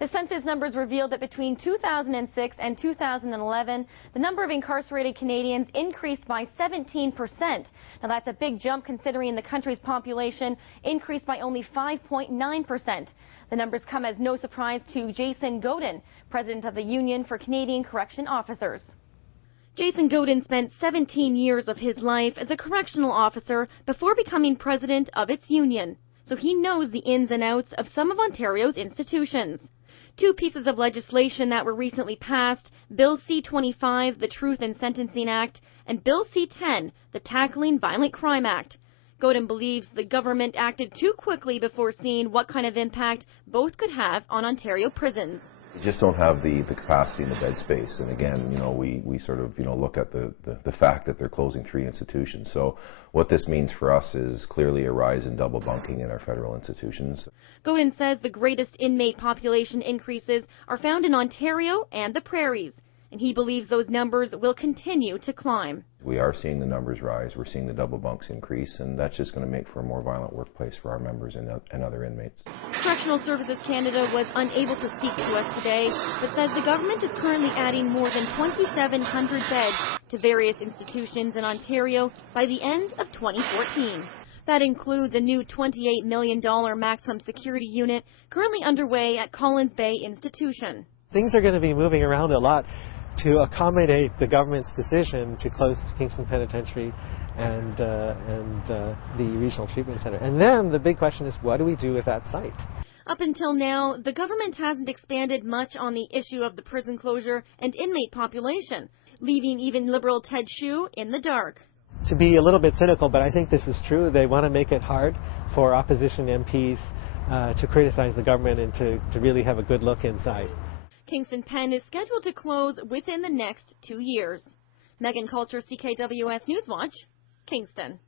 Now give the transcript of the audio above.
The census numbers revealed that between 2006 and 2011, the number of incarcerated Canadians increased by 17%. Now that's a big jump considering the country's population increased by only 5.9%. The numbers come as no surprise to Jason Godin, president of the Union for Canadian Correction Officers. Jason Godin spent 17 years of his life as a correctional officer before becoming president of its union, so he knows the ins and outs of some of Ontario's institutions. Two pieces of legislation that were recently passed, Bill C-25, the Truth in Sentencing Act, and Bill C-10, the Tackling Violent Crime Act. Godin believes the government acted too quickly before seeing what kind of impact both could have on Ontario prisons. We just don't have the capacity in the bed space, and again, we sort of, look at the fact that they're closing 3 institutions. So what this means for us is clearly a rise in double bunking in our federal institutions. Godin says the greatest inmate population increases are found in Ontario and the prairies, and he believes those numbers will continue to climb. We are seeing the numbers rise, we're seeing the double bunks increase, and that's just going to make for a more violent workplace for our members and other inmates. Correctional Services Canada was unable to speak to us today, but says the government is currently adding more than 2,700 beds to various institutions in Ontario by the end of 2014. That includes a new $28 million maximum security unit currently underway at Collins Bay Institution. Things are going to be moving around a lot to accommodate the government's decision to close Kingston Penitentiary and the Regional Treatment Centre. And then the big question is, what do we do with that site? Up until now, the government hasn't expanded much on the issue of the prison closure and inmate population, leaving even Liberal Ted Hsu in the dark. To be a little bit cynical, but I think this is true, they want to make it hard for opposition MPs to criticize the government and to really have a good look inside. Kingston Pen is scheduled to close within the next 2 years. Megan Coulter, CKWS Newswatch, Kingston.